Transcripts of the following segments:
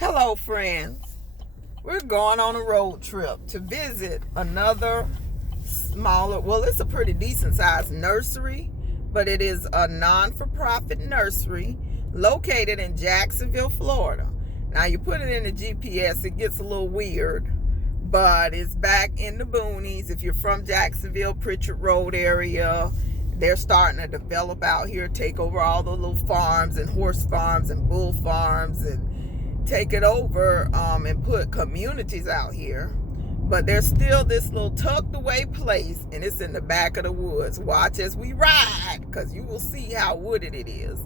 Hello, friends. We're going on a road trip to visit another smaller, well, it's a pretty decent sized nursery, but it is a non-for-profit nursery located in Jacksonville, Florida. Now, you put it in the GPS, it gets a little weird, but it's back in the boonies. If you're from Jacksonville, Pritchard Road area, they're starting to develop out here, take over all the little farms and horse farms and bull farms and take it over and put communities out here. But there's still this little tucked away place, and it's in the back of the woods. Watch as we ride, because you will see how wooded it is.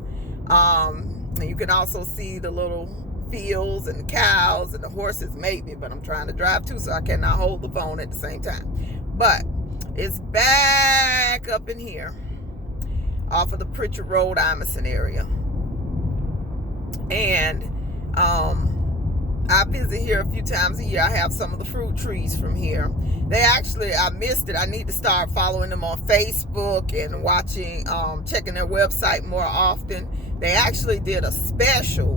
And you can also see the little fields and the cows and the horses maybe, but I'm trying to drive too, so I cannot hold the phone at the same time. But it's back up in here off of the Pritchard Road, Emerson area. And I visit here a few times a year. I have some of the fruit trees from here. I missed it. I need to start following them on Facebook and watching, checking their website more often. They actually did a special,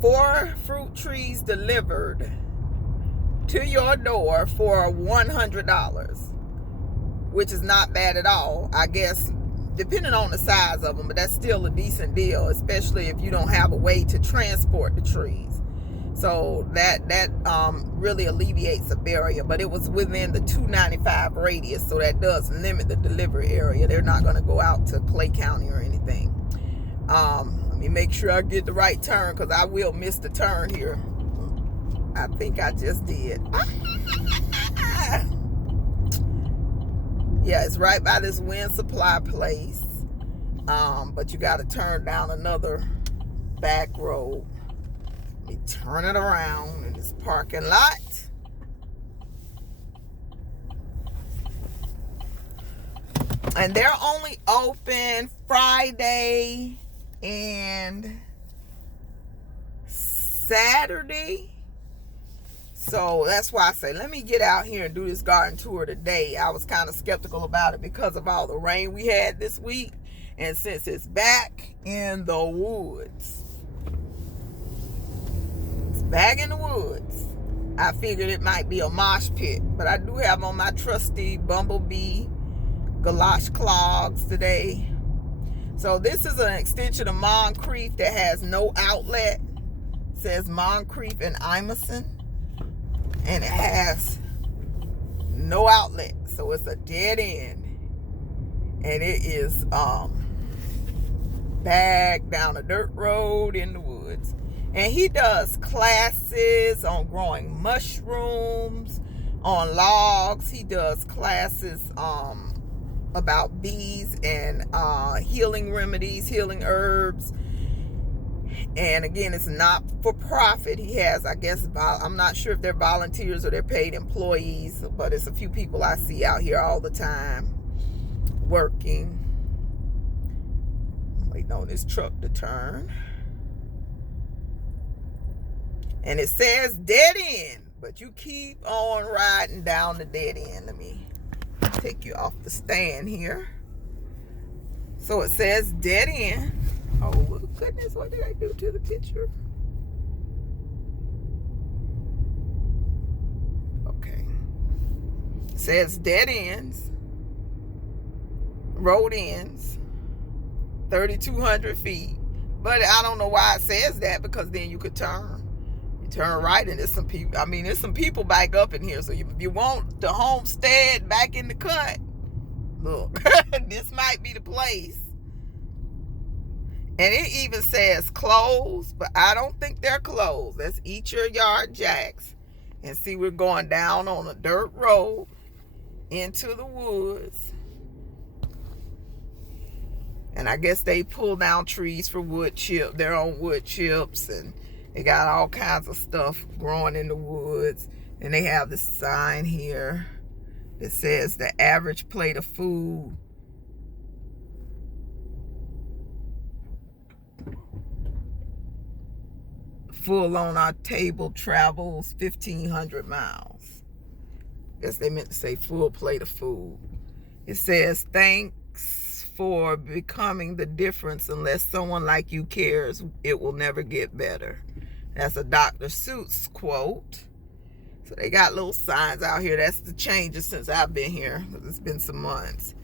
4 fruit trees delivered to your door for $100, which is not bad at all, I guess, depending on the size of them, but that's still a decent deal, especially if you don't have a way to transport the trees. So that really alleviates a barrier, but it was within the 295 radius, so that does limit the delivery area. They're not going to go out to Clay County or anything. Let me make sure I get the right turn, because I will miss the turn here. I think I just did. Yeah, it's right by this wind supply place. But you got to turn down another back road. Let me turn it around in this parking lot. And they're only open Friday and Saturday. So that's why I say, let me get out here and do this garden tour today. I was kind of skeptical about it because of all the rain we had this week. And since it's back in the woods, I figured it might be a mosh pit. But I do have on my trusty Bumblebee galosh clogs today. So this is an extension of Moncrief that has no outlet. It says Moncrief and Emerson. And it has no outlet, so it's a dead end. And it is back down a dirt road in the woods. And he does classes on growing mushrooms, on logs. He does classes about bees and healing remedies, healing herbs. And again, it's not for profit. He has, I guess, I'm not sure if they're volunteers or they're paid employees, but it's a few people I see out here all the time working. Waiting on this truck to turn. And it says dead end, but you keep on riding down the dead end. Let me take you off the stand here. So it says dead end. Oh, goodness, what did I do to the picture? Okay. It says dead ends, road ends, 3,200 feet. But I don't know why it says that, because then you could turn. You turn right, and there's some people. I mean, there's some people back up in here. So if you want the homestead back in the cut, look, this might be the place. And it even says closed, but I don't think they're closed. Let's Eat Your Yard Jax. And see, we're going down on a dirt road into the woods. And I guess they pull down trees for wood chip, their own wood chips. And they got all kinds of stuff growing in the woods. And they have this sign here that says the average plate of food full on our table travels 1,500 miles. Guess they meant to say full plate of food. It says, thanks for becoming the difference. Unless someone like you cares, it will never get better. That's a Dr. Seuss quote. So they got little signs out here. That's the changes since I've been here, because it's been some months.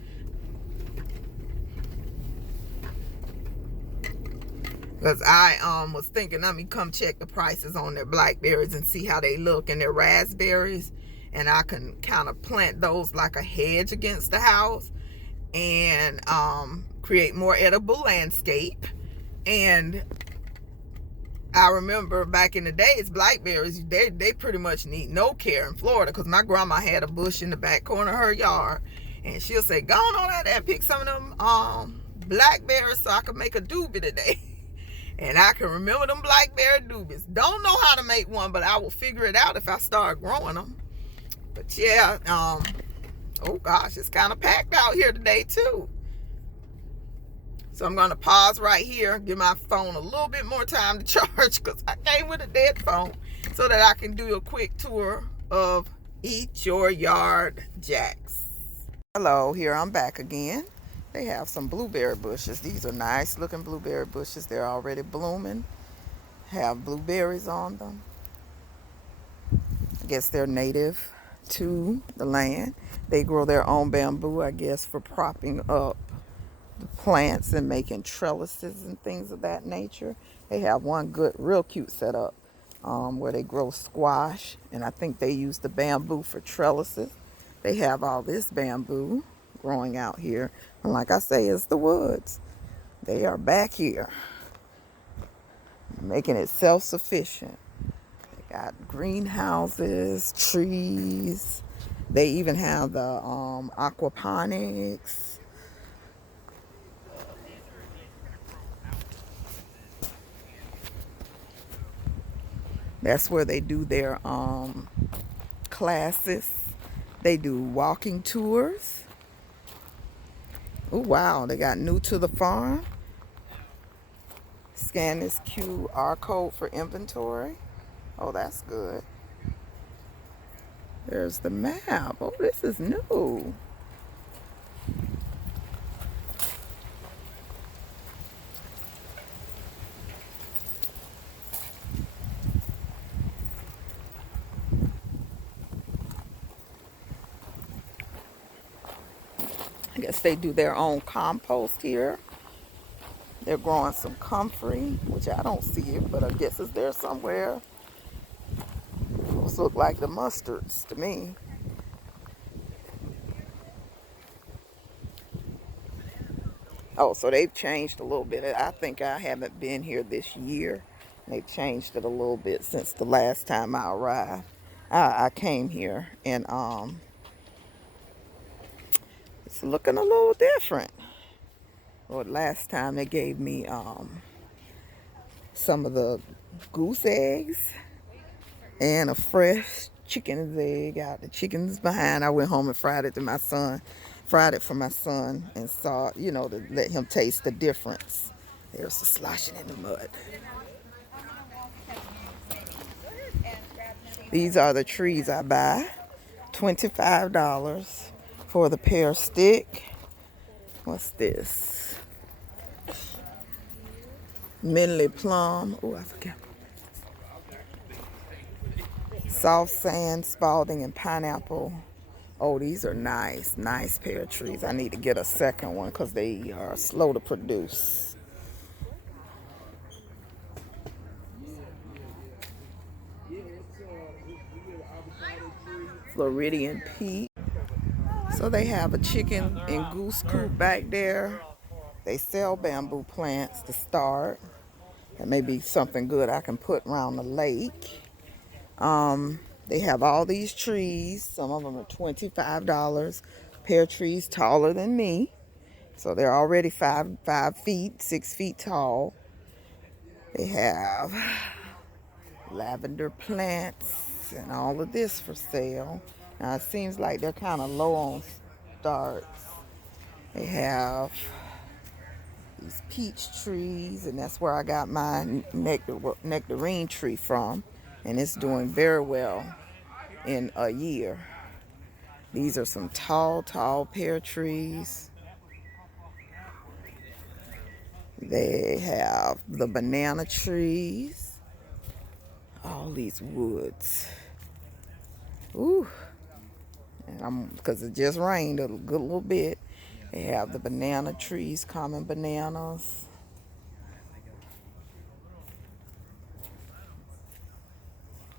Because I was thinking, let me come check the prices on their blackberries and see how they look, and their raspberries. And I can kind of plant those like a hedge against the house and create more edible landscape. And I remember back in the days, blackberries, they pretty much need no care in Florida, because my grandma had a bush in the back corner of her yard, and she'll say, go on out there and pick some of them blackberries so I can make a doobie today. And I can remember them blackberry doobies. Don't know how to make one, but I will figure it out if I start growing them. But yeah, oh gosh, it's kind of packed out here today too. So I'm going to pause right here, give my phone a little bit more time to charge, because I came with a dead phone, so that I can do a quick tour of Eat Your Yard Jax. Hello, here I'm back again. They have some blueberry bushes. These are nice looking blueberry bushes. They're already blooming. Have blueberries on them. I guess they're native to the land. They grow their own bamboo, I guess, for propping up the plants and making trellises and things of that nature. They have one good, real cute setup where they grow squash, and I think they use the bamboo for trellises. They have all this bamboo growing out here, and like I say, it's the woods. They are back here making it self-sufficient. They got greenhouses, trees. They even have the aquaponics. That's where they do their classes. They do walking tours. Oh wow, they got new to the farm. Scan this QR code for inventory. Oh, that's good. There's the map. Oh, this is new. I guess they do their own compost here. They're growing some comfrey, which I don't see it, but I guess it's there somewhere. Those look like the mustards to me. Oh, so they've changed a little bit. I think I haven't been here this year. They've changed it a little bit since the last time I arrived. I came here, and it's looking a little different. Well, last time they gave me some of the goose eggs and a fresh chicken's egg out the chicken's behind. I went home and fried it for my son, and saw, you know, to let him taste the difference. There's the sloshing in the mud. These are the trees I buy. $25 for the pear stick. What's this? Midley plum. Oh, I forgot. Soft sand, spalding, and pineapple. Oh, these are nice, nice pear trees. I need to get a second one because they are slow to produce. Floridian peach. So they have a chicken and goose coop back there. They sell bamboo plants to start. That may be something good I can put around the lake. They have all these trees. Some of them are $25. Pear trees taller than me. So they're already 5 feet, 6 feet tall. They have lavender plants and all of this for sale. Now it seems like they're kind of low on starts. They have these peach trees, and that's where I got my nectarine tree from, and it's doing very well in a year. These are some tall pear trees. They have the banana trees. all these woods. Ooh. And because it just rained a good little bit. They have the banana trees, common bananas.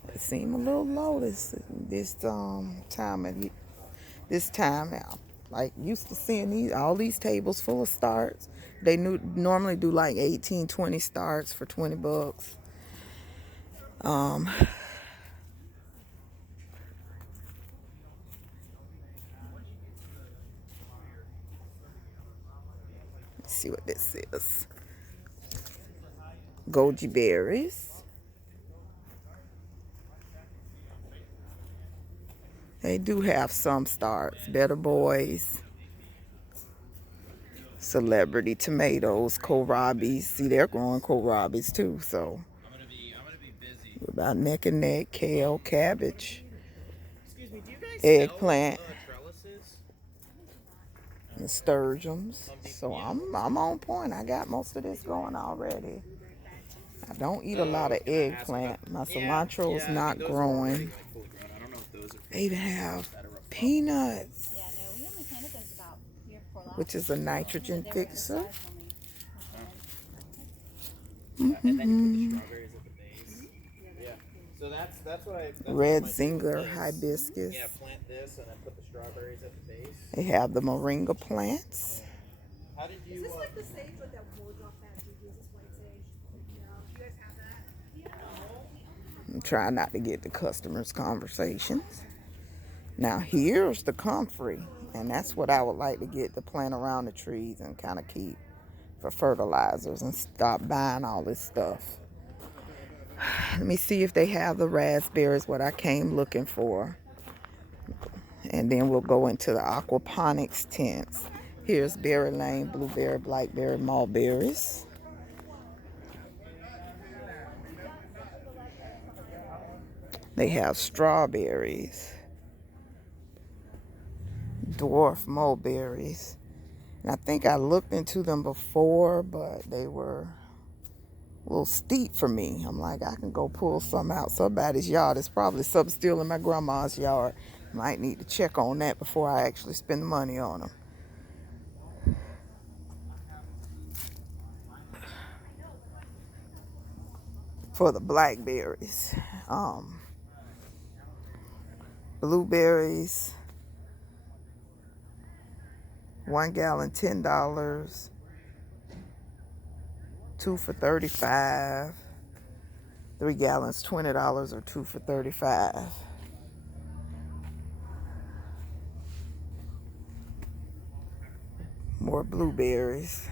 They seem a little low this time. Like used to seeing all these tables full of starts. They normally do like 18, 20 starts for 20 bucks. Let's see what this is. Goji berries. They do have some starts. Better Boys. Celebrity tomatoes, kohlrabies. See, they're growing kohlrabies too, so. About neck and neck, kale, cabbage, eggplant, nasturtiums. So I'm on point. I got most of this going already. I don't eat a lot of eggplant. My cilantro is not growing. They even have peanuts, which is a nitrogen fixer. So that's what Red Zinger hibiscus. Yeah, plant this and then put the strawberries at the base. They have the moringa plants. How did you? Is this like the sage, like that wardrobe fancy Jesus white sage? No, do you guys have that? Yeah. I'm trying not to get the customers' conversations. Now here's the comfrey, and that's what I would like to get to plant around the trees and kind of keep for fertilizers and stop buying all this stuff. Let me see if they have the raspberries, what I came looking for. And then we'll go into the aquaponics tents. Here's berry lane, blueberry, blackberry, mulberries. They have strawberries, dwarf mulberries. And I think I looked into them before, but they were a little steep for me. I'm like, I can go pull some out somebody's yard. It's probably some still in my grandma's yard. Might need to check on that before I actually spend money on them. For the blackberries, blueberries, 1 gallon $10. 2 for $35. 3 gallons $20 or 2 for $35. More blueberries.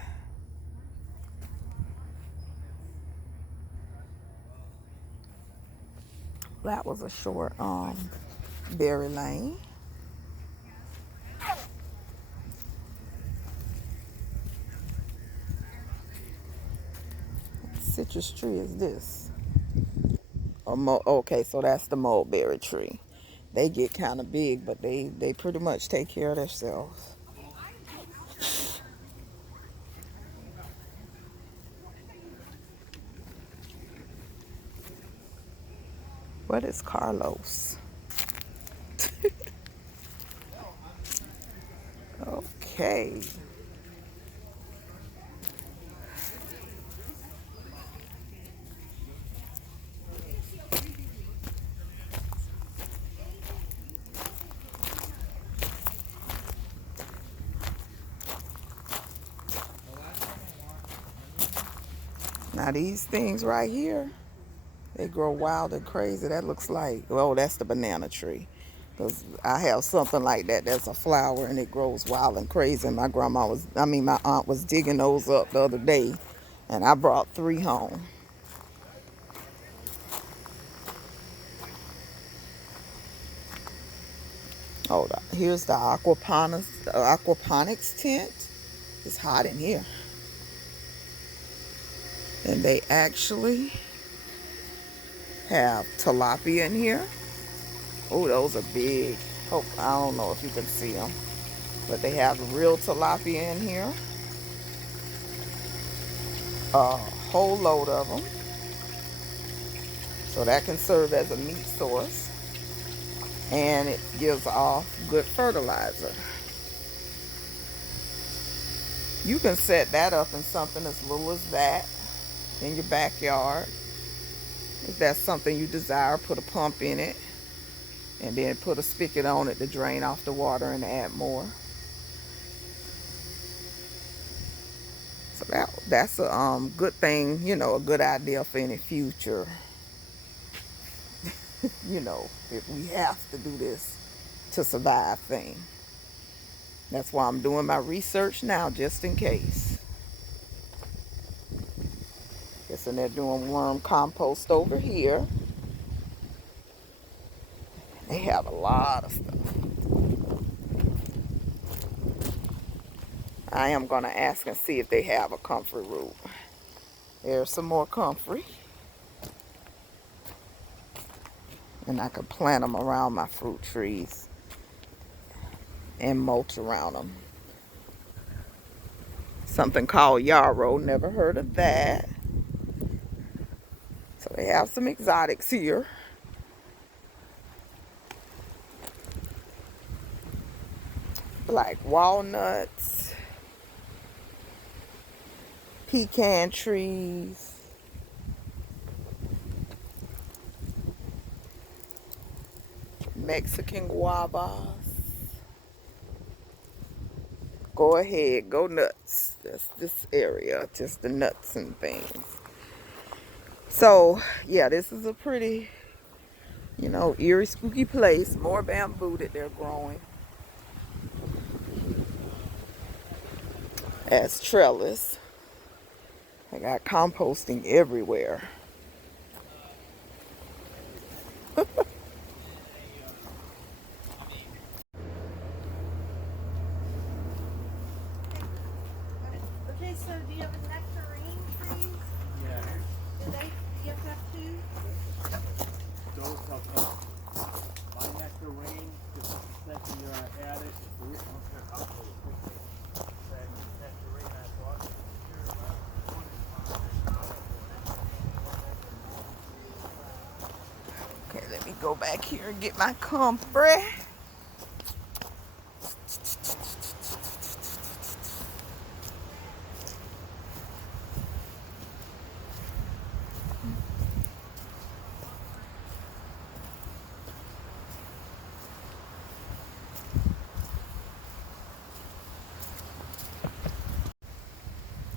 That was a short berry lane. Citrus tree is this? Okay, so that's the mulberry tree. They get kind of big, but they pretty much take care of themselves. What is Carlos? Okay. Now these things right here, they grow wild and crazy. That looks like, oh, that's the banana tree. Because I have something like that. That's a flower and it grows wild and crazy. And my aunt was digging those up the other day. And I brought 3 home. Hold on. Here's the aquaponics tent. It's hot in here. And they actually have tilapia in here. Oh, those are big. Oh, I don't know if you can see them. But they have real tilapia in here. A whole load of them. So that can serve as a meat source. And it gives off good fertilizer. You can set that up in something as little as that in your backyard. If that's something you desire, put a pump in it and then put a spigot on it to drain off the water and add more. So that's a good thing, you know, a good idea for any future, you know, if we have to do this to survive thing. That's why I'm doing my research now, just in case. Guessing they're doing worm compost over here. They have a lot of stuff. I am going to ask and see if they have a comfrey root. There's some more comfrey. And I can plant them around my fruit trees and mulch around them. Something called yarrow, never heard of that. So they have some exotics here. Like walnuts, pecan trees, Mexican guavas. Go ahead, go nuts. That's this area, just the nuts and things. So, yeah, this is a pretty, you know, eerie, spooky place. More bamboo that they're growing as trellis. I got composting everywhere. Okay, so do you have a nectarine trees? Yeah. Do you have to have two? Those okay. My nectarine, just a second year I had it. I'll tell you quickly. That nectarine I bought this year about $25. Okay, let me go back here and get my comfrey.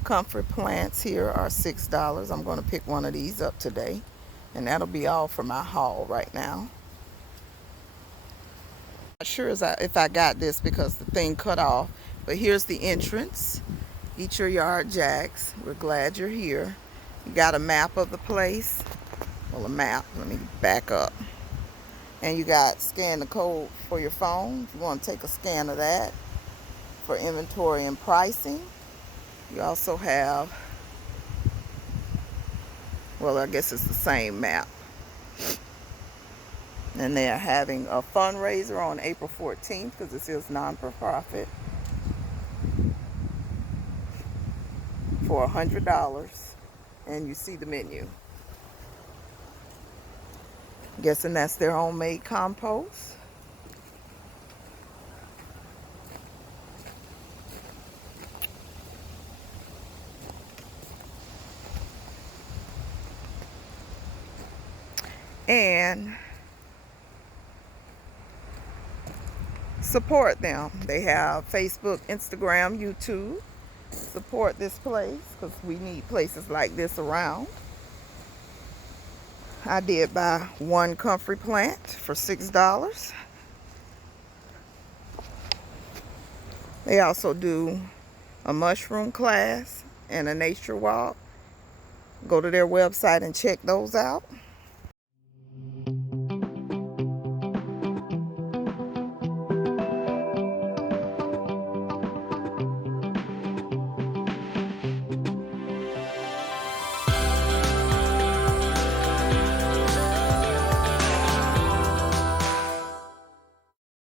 Comfrey plants here are $6. I'm going to pick one of these up today. And that'll be all for my haul right now. Not sure if I got this because the thing cut off. But here's the entrance. Eat Your Yard Jax. We're glad you're here. You got a map of the place. Well, a map. Let me back up. And you got scan the code for your phone. If you want to take a scan of that for inventory and pricing. You also have, well, I guess it's the same map. And they're having a fundraiser on April 14th because this is non-for-profit for $100. And you see the menu. Guessing that's their homemade compost. And support them. They have Facebook, Instagram, YouTube. Support this place because we need places like this around. I did buy one comfrey plant for $6. They also do a mushroom class and a nature walk. Go to their website and check those out.